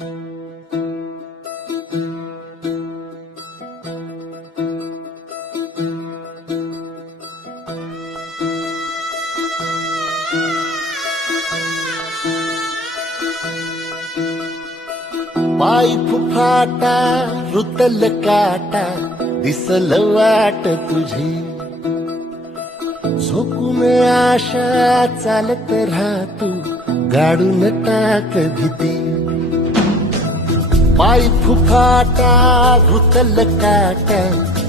पाय फुफाटा रुतल काटा दिसल वाट तुझी झोकून आशा चालत राहतू गाडून टाक भीती पाय फुफाटा रुतल काटा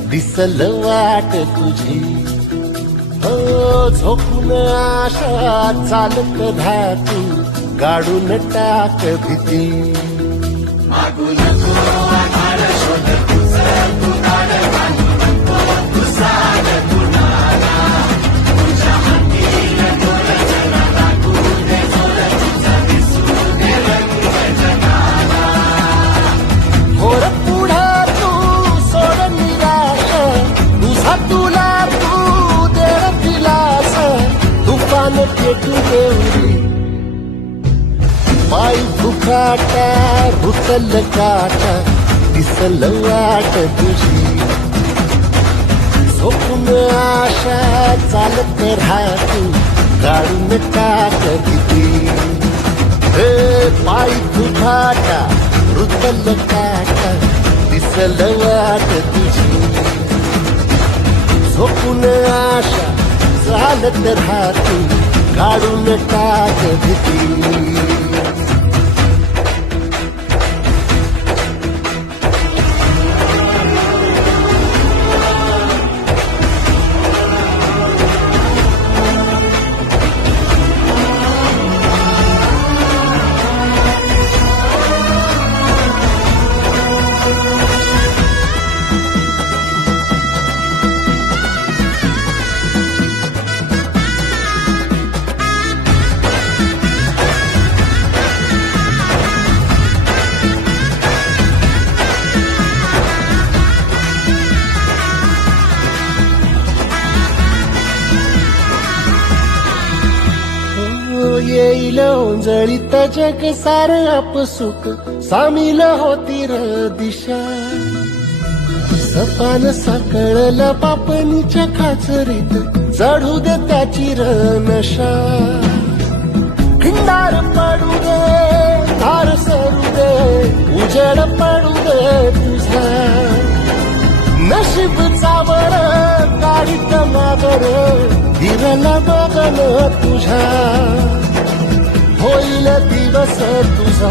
दिसल वाट तुझी हो झोकून आशा चालत राहतू गाडून टाक भीती मागू नको आधार शोध तुझं तू दाड बांधू नको तू साड कुणाला तुझ्या हातीन थोर जरा लागू दे जोर तुझा दिसू दे रंग जगाला थोर पुढा तू सोड निराश तुझा तुला तू दे दिलास तुफान पेटू देवरी पाय फुफाटा रुतल काटा दिसल वाट तुझी झोपून आशा चालत राहतू गाडून टाक भीती हे पाय फुफाटा रुतल काटा दिसल वाट तुझी झोपून आशा चालत राहतू गाडून टाक भीती येईल ओंजळीत जग सार अपसुक सामील होती र दिशा सपान साकळलं पापणीच्या खाचरीत चढू दे त्याची र नशा खिंडार पडू दे धार सरू दे उजेड पडू दे तुझा नशीब चावर काढीत मागर हिरला बघन तुझा होईल दिवस तुझा